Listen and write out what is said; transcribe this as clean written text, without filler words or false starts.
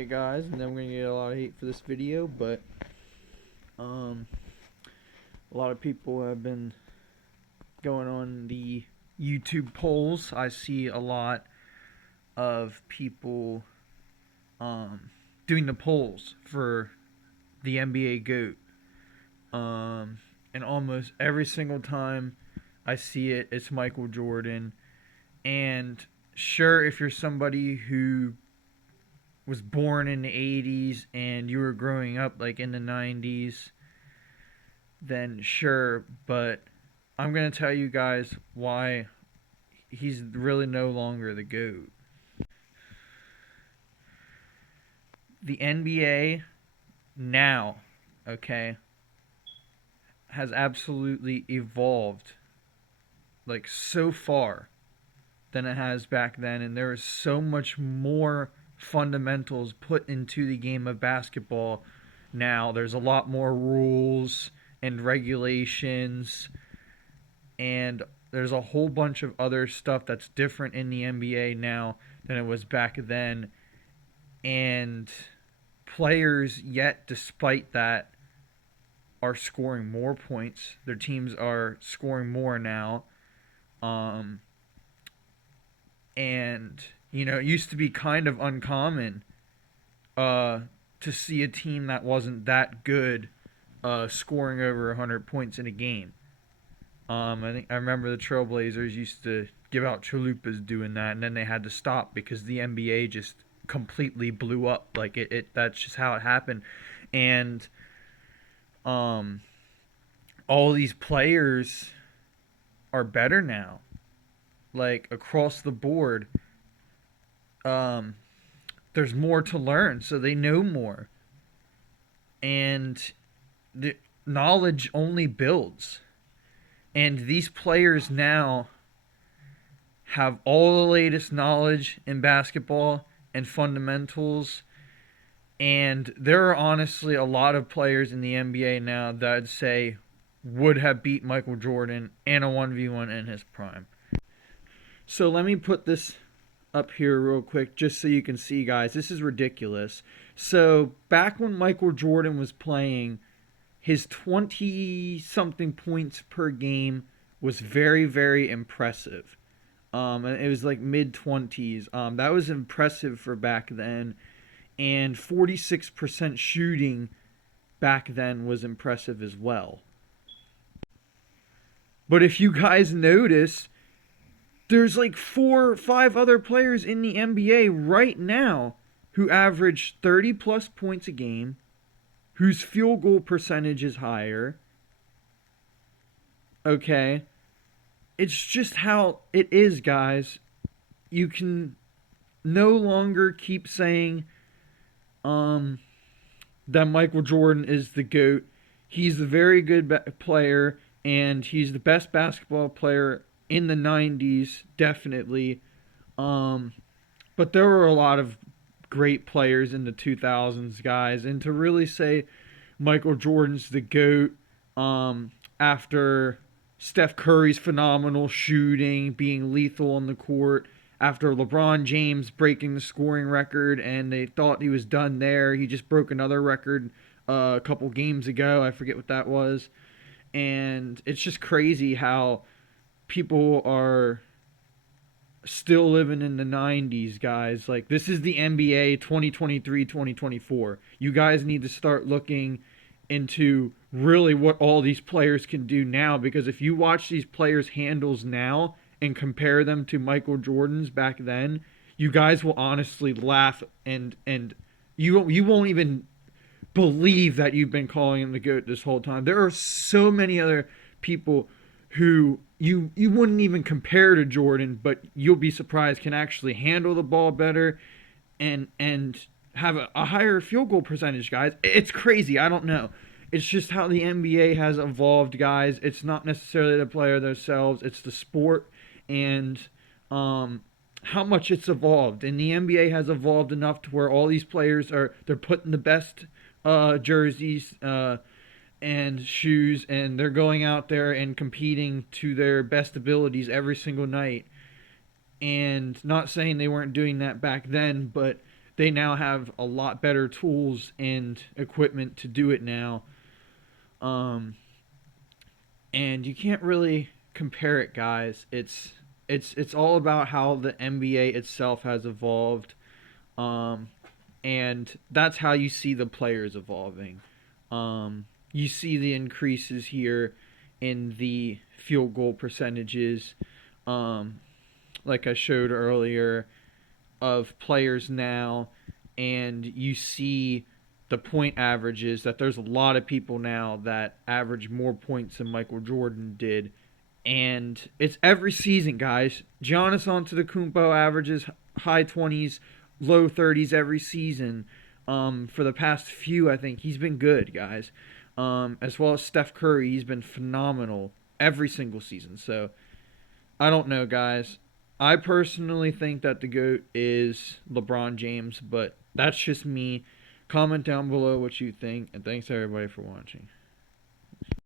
Hey guys, and I'm gonna get a lot of hate for this video, but um, a lot of people have been going on the YouTube polls. I see a lot of people doing the polls for the NBA GOAT. And almost every single time I see it, it's Michael Jordan. And sure, if you're somebody who was born in the 80s and you were growing up like in the 90s, then sure, but I'm going to tell you guys why he's really no longer the GOAT. The NBA now, okay, has absolutely evolved like so far than it has back then, and there is so much more fundamentals put into the game of basketball now. There's a lot more rules and regulations, and there's a whole bunch of other stuff that's different in the NBA now than it was back then. And players, yet despite that, are scoring more points. Their teams are scoring more now. And it used to be kind of uncommon to see a team that wasn't that good scoring over 100 points in a game. I remember the Trailblazers used to give out chalupas doing that, and then they had to stop because the NBA just completely blew up. Like it that's just how it happened. And all these players are better now, like across the board. There's more to learn, so they know more, and the knowledge only builds. And these players now have all the latest knowledge in basketball and fundamentals. And there are honestly a lot of players in the NBA now that I'd say would have beat Michael Jordan in a 1v1 in his prime. So let me put this up here real quick just so you can see, guys. This is ridiculous. So back when Michael Jordan was playing, his 20-something points per game was very, very impressive. And it was like mid-20s. That was impressive for back then. And 46% shooting back then was impressive as well. But if you guys notice, there's like 4 or 5 other players in the NBA right now who average 30 plus points a game, whose field goal percentage is higher. Okay? It's just how it is, guys. You can no longer keep saying that Michael Jordan is the GOAT. He's a very good player, and he's the best basketball player in the 90s, definitely. But there were a lot of great players in the 2000s, guys. And to really say Michael Jordan's the GOAT after Steph Curry's phenomenal shooting, being lethal on the court, after LeBron James breaking the scoring record, and they thought he was done there. He just broke another record a couple games ago. I forget what that was. And it's just crazy how people are still living in the 90s, guys. Like, this is the NBA 2023-2024. You guys need to start looking into really what all these players can do now, because if you watch these players' handles now and compare them to Michael Jordan's back then, you guys will honestly laugh, and you won't even believe that you've been calling him the GOAT this whole time. There are so many other people who you wouldn't even compare to Jordan, but you'll be surprised can actually handle the ball better and have a higher field goal percentage, guys. It's crazy. I don't know. It's just how the NBA has evolved, guys. It's not necessarily the player themselves. It's the sport and how much it's evolved. And the NBA has evolved enough to where all these players they're putting the best jerseys and shoes, and they're going out there and competing to their best abilities every single night. And not saying they weren't doing that back then, but they now have a lot better tools and equipment to do it now. Um, and you can't really compare it, guys. It's all about how the NBA itself has evolved, um, and that's how you see the players evolving. You see the increases here in the field goal percentages, um, like I showed earlier, of players now, and you see the point averages that there's a lot of people now that average more points than Michael Jordan did. And it's every season, guys. Giannis Antetokounmpo averages high 20s, low 30s every season. For the past few, I think he's been good, guys. As well as Steph Curry, he's been phenomenal every single season. So I don't know, guys. I personally think that the GOAT is LeBron James, but that's just me. Comment down below what you think, and thanks everybody for watching.